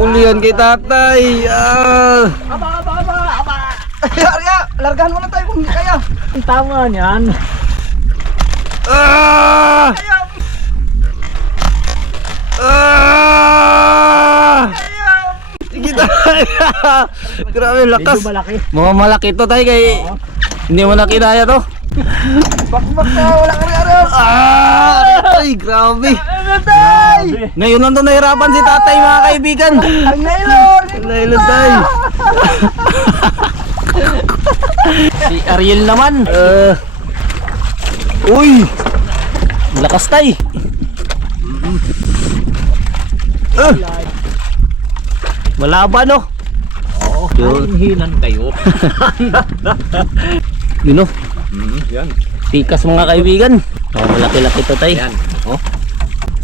huli yan kay tatay. Aba. Arya, largahan mo na tayo kung hindi kaya. Ang tama niyan. Sige tayo. Grabe lakas. Medyo malaki. Mga malaki to tayo kay hindi mo na kinaya to. Bakbak na, wala ka rin. Ay, grabe. Tay! Ngayon lang to nahirapan si tatay mga kaibigan. Ang nailon! Nailod tayo. Si Ariel naman. Uy! Lakas tay. Malaban no. Oo, hinhinan kayo. Yun no. Yan. Tikas mga kaibigan. Oh, malaki-laki to tay. Yan. Oh.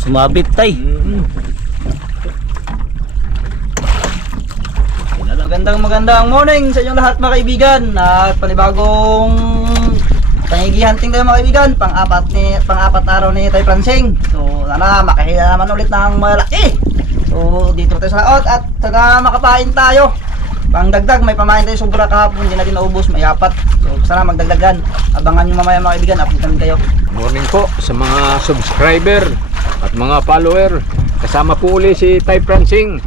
Sumabit tay. Magandang morning sa inyong lahat mga kaibigan. At panibagong pangigihunting tayo mga kaibigan. Pang-apat na araw ni Tay Pransing. So sana makahila naman ulit ng malaki. So dito tayo sa laot at sana makapain tayo. Pangdagdag, may pamain tayo sobra kahapon, hindi natin naubos, may apat. So sana magdagdagan. Abangan nyo mamaya mga kaibigan, update kami kayo. Morning po sa mga subscriber at mga follower. Kasama po uli si Tay Pransing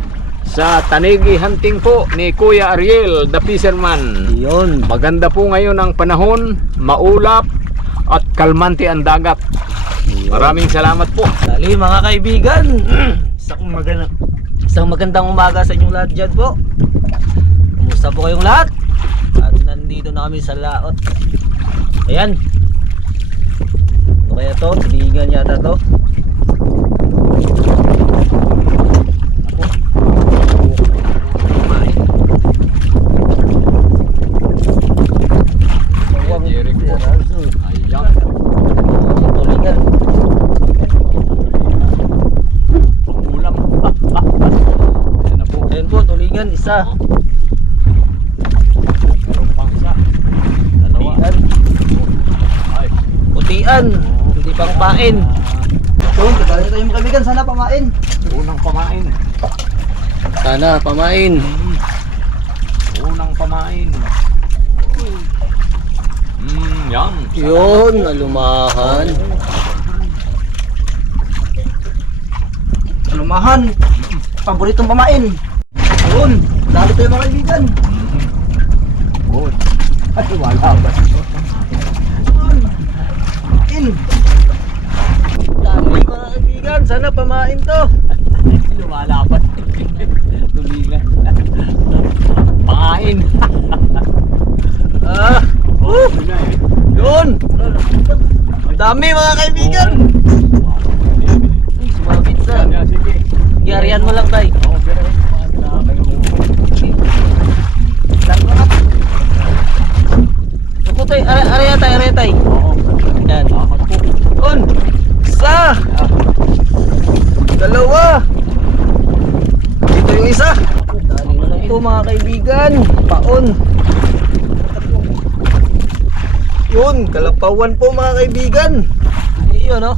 sa Tanigi Hunting po ni Kuya Ariel, the fisherman. Yun. Maganda po ngayon ang panahon, maulap at kalmante ang dagat. Maraming salamat po. Dali mga kaibigan. Isang magandang umaga sa inyong lahat dyan po. Kumusta po kayong lahat? At nandito na kami sa laot. Ayan. Ano kaya to? Tulingan yata to. Tulingan. Ulam. Yan na po. Ayan po, tulingan. Isa. Meron pang isa. Dalawa. Tulingan. Ay. Putian. Hindi pang pain. So, tagal tayo mga kaibigan, sana pamain. Unang pamain. Sana pamain. Unang pamain. Yan. Yun, alumahan. Lumahan. Paboritong pamain. Yun, dali tayo mga kaibigan. Good. Ay, wala ba? In. Dami mga kaibigan, sana pamain to. Lumalapat. Tulingan. Pangain. Yun. Ang dami mga kaibigan. Sumabit sa. Sige. Garihan mo lang tay. Pero Ako tay, area tay. Yan. Un. Isa. Dalawa. Ito yung isa. Dali na lang ito mga kaibigan. Paon. Yun, kalapawan po mga kaibigan. Ayun no.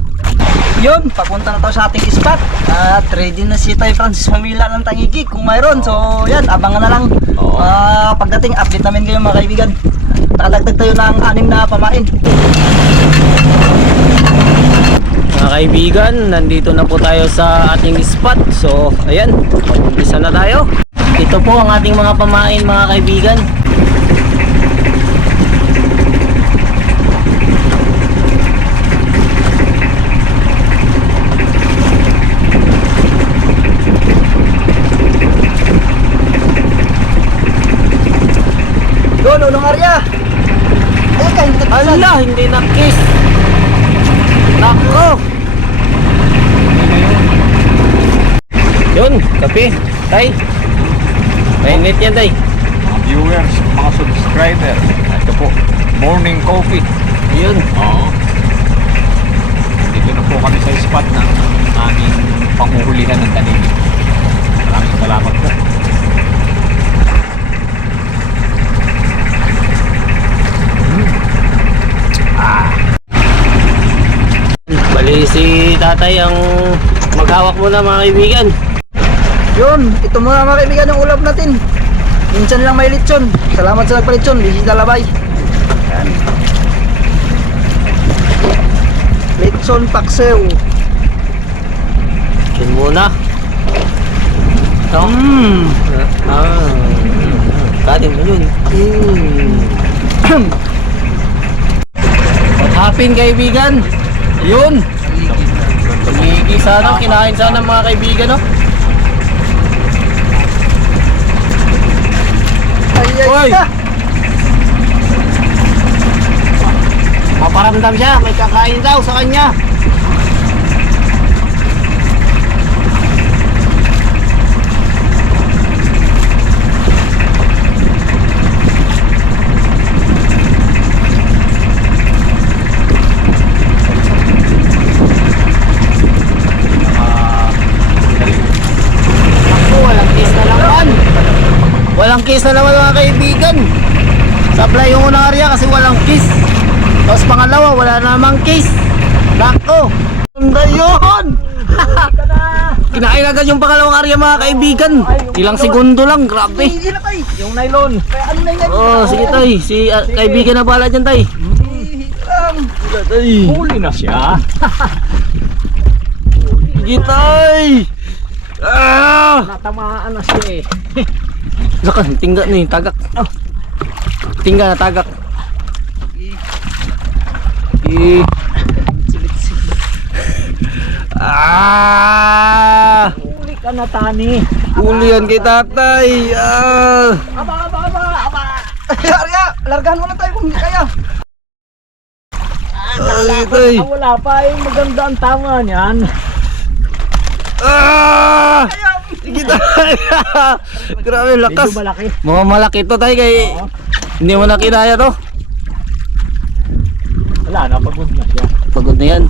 Yun, papunta na tayo sa ating spot. At ready na si Tay Francis mamila ng tangigi kung mayroon. So yan, abangan na lang. Pagdating, update namin kayo mga kaibigan. Nakadagdag tayo ng 6 na pamain. Mga kaibigan, nandito na po tayo sa ating spot. So, ayan, mag-umpisa na tayo. Ito po ang ating mga pamain mga kaibigan. Yun, unong area. Ayun ka, hindi tagpasan. Ala, hindi na-kiss. Nako. Yun, kape. Tay. Mainit yan tay. mga viewers, mga subscriber. Ito po, morning coffee. Yun. Oo. Dito na po kami sa spot ng aming panguhulihan ng tanigi. Maraming salamat po. Bali si tatay ang maghawak muna mga kaibigan. Yun, ito muna mga kaibigan yung ulam natin. Minsan lang may lechon. Salamat sa nagpa-lechon, Bisita Labay. Yan. Lechon paksew. Yun muna. Ito. Kanin mo yun. What happened, kaibigan? Yun. Tumigi sana, kinain sana mga kaibigan, no? Hoy! Maparamdam siya, may kakain daw sa kanya. Walang kiss na naman mga kaibigan. Supply yung unang area kasi walang kiss. Tapos pangalawa wala namang kiss. Nako. Ganda yun. Kinain agad yung pangalawang area mga kaibigan. Ilang segundo lang. Grabe. Yung nylon. Ano na yan? Oh, sige tay. Si kaibigan na bala dyan tay. Tay. Huli na siya. Sige tay. Natamaan na siya eh. Zakan, tingga nih, tagak. Tingga na tagak. Huli ka na, Tani. Ulian kay tatay. Aba. Arya, largahan mo na tayo kung hindi kaya. Ay, tay. Wala pa eh. Maganda ang tama niyan. Sige tay. Grabe, lakas. Medyo malaki. Mga malaki to tay kay hindi mo na kinaya to. Wala na, pagod na siya. Pagod na yan.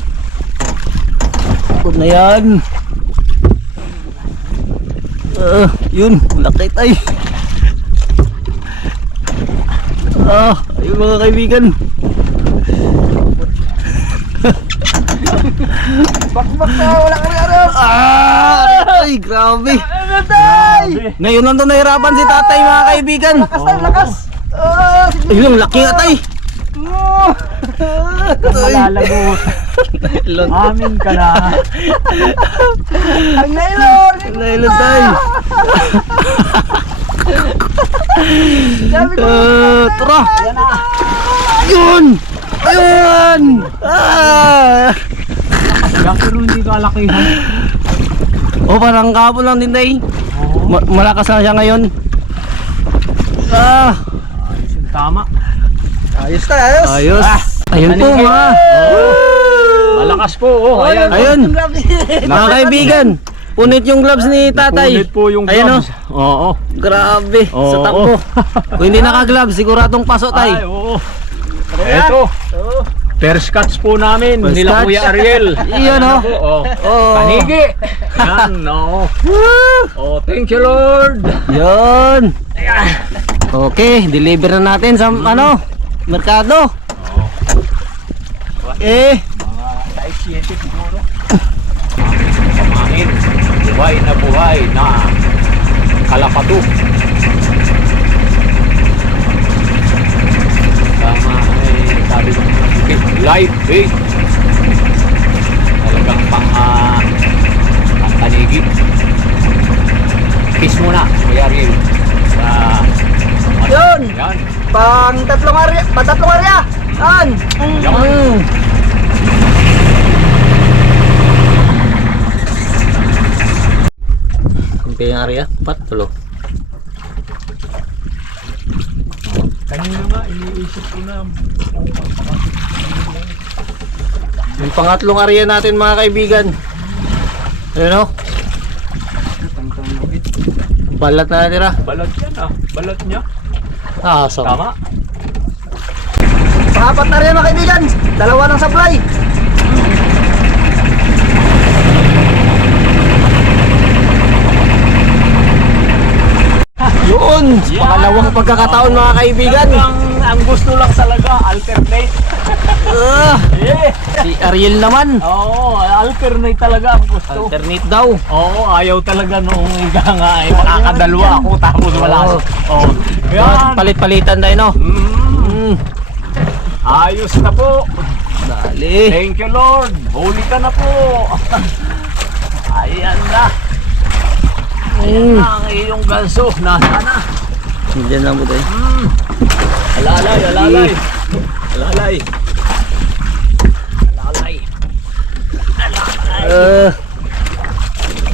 Pagod na yan. Yun, laki tay. Ayun mga kaibigan. Bakbak na, wala ka rin. Ay, grabe. Tay! Ngayon lang to nahirapan si tatay mga kaibigan. Lakas tayo, lakas. Ayun, laki nga tay. Malalagot. Amin ka na. Ang nylon! Nailon tay. Tara. Yun. Ayun. Yan pero hindi ka lakihan. Parang kahapon lang din tay. Malakas na siya ngayon. Ayos yung tama. Ayos tayo, ayos. Ayos. Ayun po mga. Malakas po. Oh, ayan. Ayun. Mga kaibigan, punit yung gloves ni tatay. Punit po yung Ayun, gloves. Oo. Grabe, Oo. sa takbo. Kung hindi naka-gloves, siguradong paso tay. Ay, oo. Eto. First cuts po namin First nila cuts. Kuya Ariel. Iyan, oh. Oh. Tanigi. Yan, no. Oh, thank you Lord. Yun. Okay, deliver na natin sa merkado. Mga size 7 siguro. Pamahin. Buhay na kalapato. Tama ay sabi ko live bait. Talagang pang tanigi. Kiss muna Kuya Ariel. Yun. Yan. Pang tatlong area. Yan. Yan. Kunti yung area, tulo. Kanina nga iniisip ko na Yung pangatlong area natin mga kaibigan. Ayun o. Balat na natira. balat yan balat niya. Awesome. Tama. Pangapat na rin mga kaibigan. Dalawa ng supply. Yun! Pangalawang pagkakataon mga kaibigan. Ang gusto lang talaga alternate. Si Ariel naman. Oo, alternate talaga ang gusto. Alternate daw. Oo, ayaw talaga nung ika nga eh. Makakadalwa ako tapos wala. Oo. Yan. Palit-palitan tayo, no? Ayos na po. Dali. Thank you, Lord. Huli ka na po. Ayan na. Ayan na ang iyong ganso. Nasa na. Hindi na mo tayo. Alalay, alalay. Alalay. Alalay.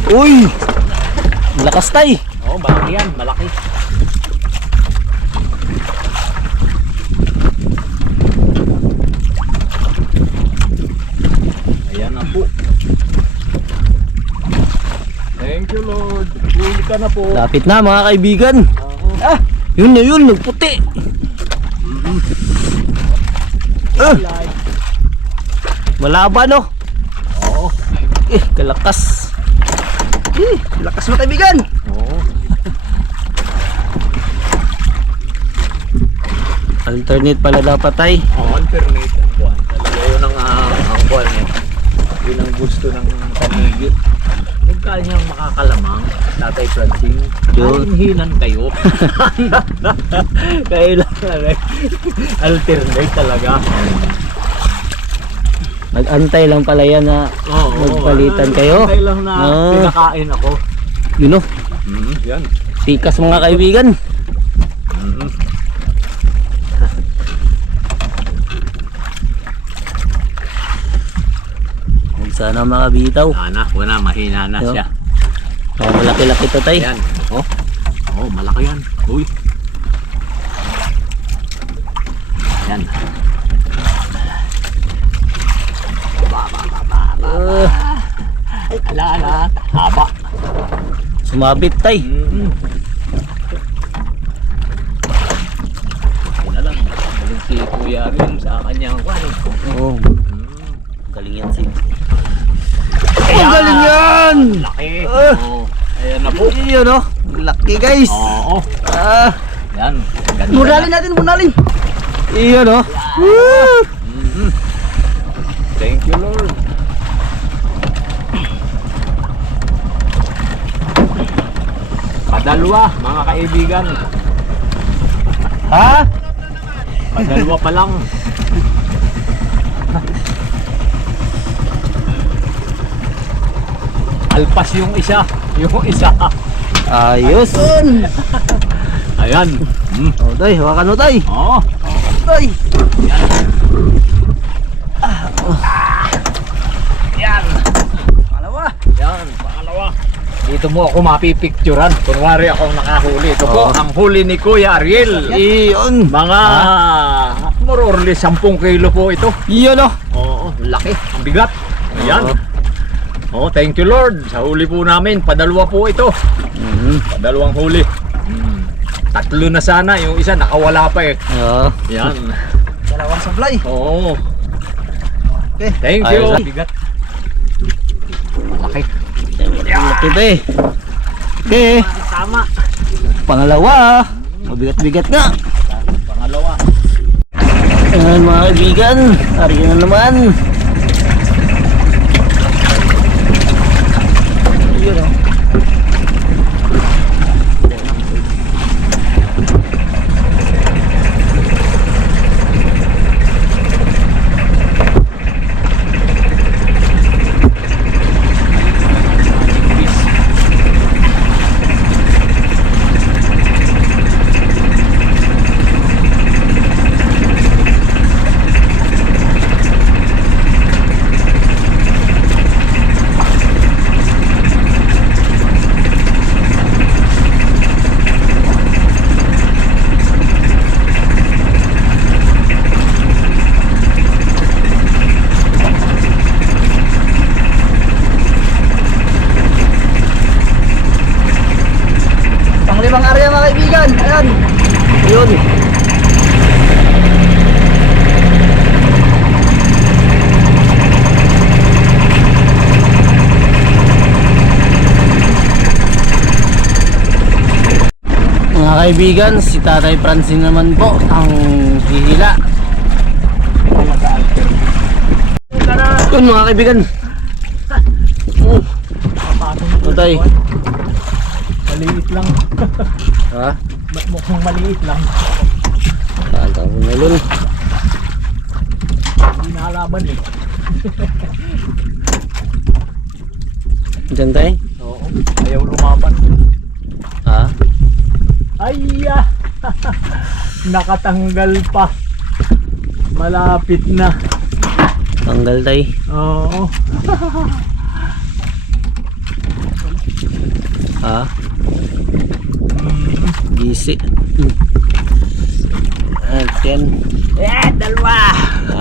Uy! Lakas tay. Oo, malaki yan. Malaki. Ayan na po. Thank you, Lord. Huli ka na po. Lapit na mga kaibigan. Oo. Yun na yun, nagputi. Alalay. Malaba, no? Oo. Kalakas. Lakas mo kaibigan. Oo. Alternate pala dapat tay. Alternate ang buwan. Talaga yun ang buwan eh. Yun ang gusto ng tanigi. Huwag kanyang makakalamang, Tatay Francine. Yun. Hinan kayo. Kailangan eh. Alternate talaga. Nag-antay lang pala yan na magpalitan kayo. Antay lang na Ah. pinakain ako. Yun, no? Yan. Tikas mga kaibigan. Huwag sana makabitaw. Wala, mahina na Yo. siya. Malaki-laki to tay. Yan. Oh. Oh, malaki yan. Uy. Yan. Ala. Haba. Sumabit tay. Yun na lang. Galing si Kuya rin sa kanyang kwano. Oo. Galing yan si. Ang galing yan! Laki. Ah. Oh. Ayan na po. Yun, no? Laki guys. Oo. Ah. Yan. Ganda Munalin na. natin, munalin. Yun, no? Woo! Thank you, Lord. Padalwa, mga kaibigan. Ha? Padalwa pa lang. Alpas yung isa. Yung isa. Ayos. Ayan. O, tay, hawakan mo tay. Oh. Ay, Yan. pangalawa. Yan. Pangalawa. Dito mo ako mapipicturan. Kunwari ako nakahuli. Ito po Oo. ang huli ni Kuya Ariel. Iyon. Mga more or less 10 kilo po ito. Iyon, no? Oo, laki. Ang bigat. Ayan. Oo. Oh, thank you Lord. Sa huli po namin, padalwa po ito. Padalawang huli. Tatlo na sana, yung isa nakawala pa eh. Oo. Yan. Dalawang sablay. Oo. Okay. Thank you. Ayos. Bigat. Malaki. Laki pa eh. Okay. Tama. Pangalawa. Mabigat-bigat nga. Pangalawa. Ayan mga kaibigan. Ariyan na naman. Yun, no? Panglimang area mga kaibigan. Ayan. Yun. Mga kaibigan, si Tatay Francine naman po ang hihila. Yun mga kaibigan. Ito tayo. Maliit lang. Ha? Mukhang maliit lang. Kala ko na yun. Hindi nakalaban eh. Diyan tayo. Oo. Ayaw lumaban. Ha? Ayya! Nakatanggal pa. Malapit na. Tanggal tayo. Oo. Ha? Gisi. At yan. Dalawa!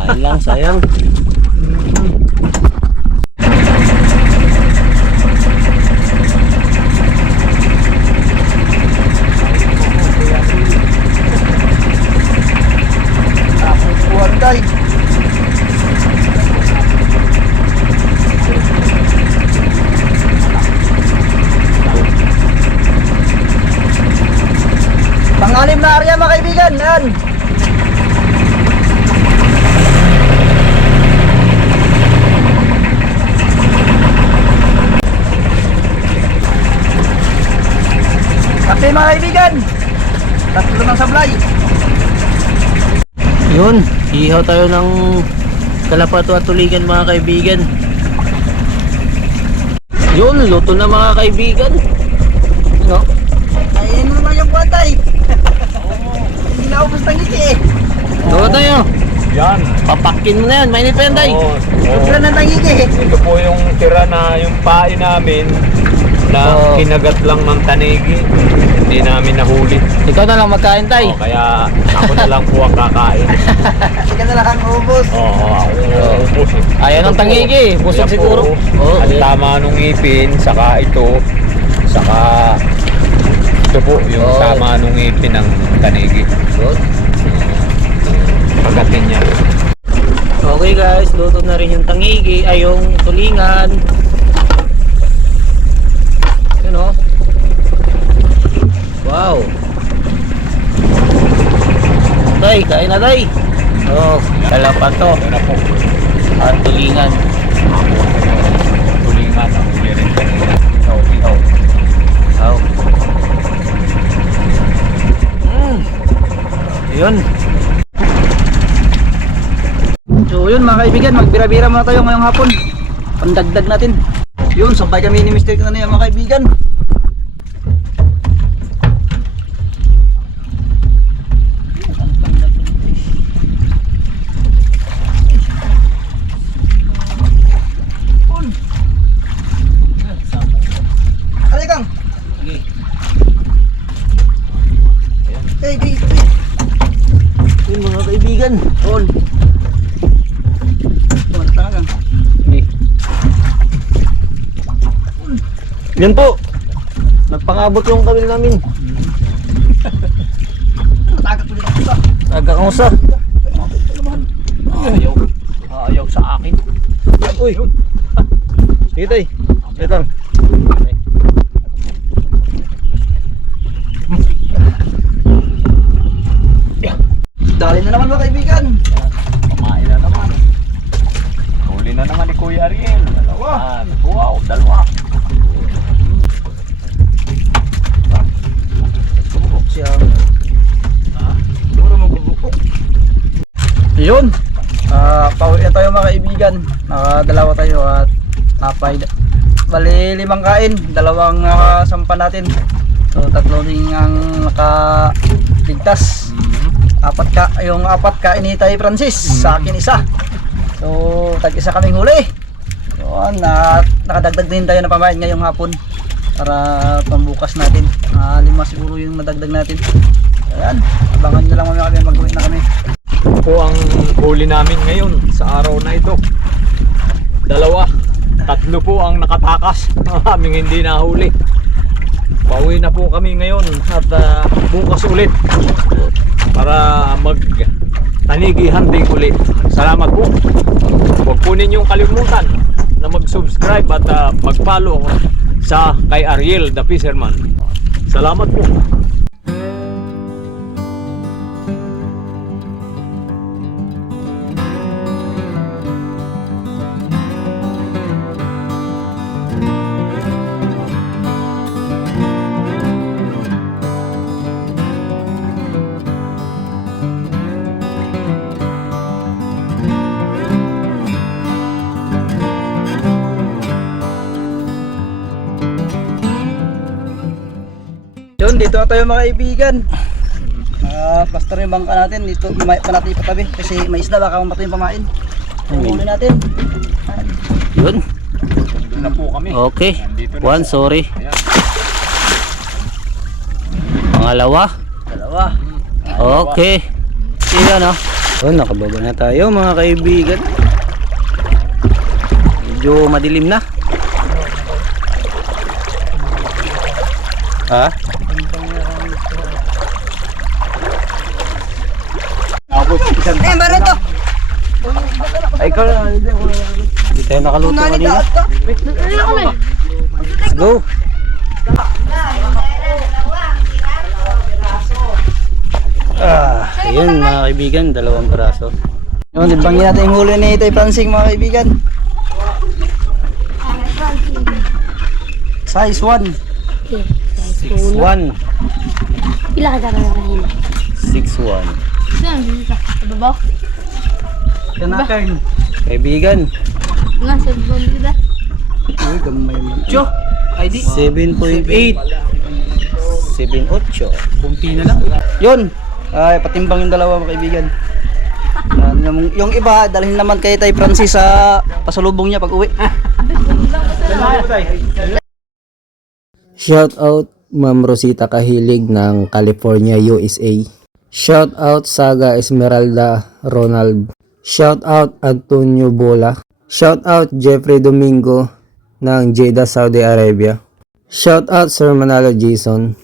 Ayun lang, sayang. Tapos buwan tayo. Pang-anim na area mga kaibigan, yan. Kasi mga kaibigan, tatlo ng sablay. Yun, ihaw tayo ng kalapato at tuligan mga kaibigan. Yun, luto na mga kaibigan. No? Ayun mo naman yung buwantay. Hindi na ubos ng ngiti eh. Luto tayo. Yan. Papakin mo na yan, mainit pa yan tayo. Ubra na ng ngiti eh. Ito po yung tira na yung pain namin na Oo. kinagat lang ng tanigi. Hindi namin nahuli. Ikaw na lang magkain tayo. Kaya ako na lang po ang kakain. Hindi ka na lang ang ubos. Oo, ako ubos eh. Ayan ang tangigi, busog Yan siguro. po, Oo, ang yan. tama nung ngipin, saka ito, saka ito po, yung Oo. tama nung ngipin ng tanigi. Good. Pagatin niya. Okay guys, luto na rin yung tangigi, ay yung tulingan. Yun o. Wow. Tay, kain na tay. Oh, kalapato Ito na po. at tulingan. Tulingan ang huli rin kanina. Ihaw. Wow. Yun. So yun mga kaibigan, magbira-bira muna tayo ngayong hapon. Pandagdag natin. Yun, sabay kami ni Mr. Kanaya mga kaibigan. Alay kang. Hey, hey, hey. Yun mga kaibigan. On. On, talagang. Yan po. Nagpangabot yung kabil namin. Tagat ulit ako sa. Nagkakangusa. Ayaw sa akin. Uy. Sige tay. Ito lang. Dali na naman mga kaibigan. Kumain na naman. Huli na naman ni Kuya Ariel. Dalawa. Wow, dalawa. Bubuk siya. Siguro magbubuk. Yun. Pauwi na tayo mga kaibigan. Nakadalawa tayo at napay. Bali 5 kain. 2 sampa natin. So 3 ring ang nakaligtas. Yung 4 kain ni Tay Francis. Sa akin isa. So tag-isa kaming huli. Yun. Nakadagdag din tayo ng pamain ngayong hapon. Para pambukas natin. 5 siguro yung nadagdag natin. Ayan. Abangan nyo lang kami mag-uwi na kami. Ito po ang huli namin ngayon sa araw na ito. 2. 3 po ang nakatakas. Aming hindi nahuli. Pauwi na po kami ngayon at bukas ulit para mag tanigi hunting ulit. Salamat po. Huwag po ninyong kalimutan na mag-subscribe at mag-follow sa kay Ariel the Fisherman. Salamat po. Yun, dito na tayo mga kaibigan. Plaster yung bangka natin. Dito, natin ipatabi. Kasi may isda, baka mamatay yung pamain. Huli natin. Yun. Doon na po kami. Okay. Nandito na One, po. sorry. Ayan. Pangalawa. Dalawa. Okay. Iyan oh. Nakababa na tayo mga kaibigan. Medyo madilim na. Ha? Eh, meron to! Ay, ikaw na. Hindi tayo nakaluto kanina. Let's go. Ayun mga kaibigan, 2 piraso. Yun, dibangin natin yung huli ni Tay Pransing mga kaibigan. Size 1. 6-1. Pila ka na kanina? 6-1. Saan? Dito sa babaw? Kanakarn. Kaibigan, Nga, sa babaw dito ba? Uy, gamay mo. 7.8. 7.8. Kunti na lang. Yun. Ay, patimbang yung dalawa mga kaibigan. Yung iba, dalhin naman kay Tay Francis sa pasalubong niya pag uwi. Shout out Ma'am Rosita Kahilig ng California, USA. Shout out Saga Esmeralda Ronald. Shout out Antonio Bola. Shout out Jeffrey Domingo ng Jeddah, Saudi Arabia. Shout out Sir Manalo Jason.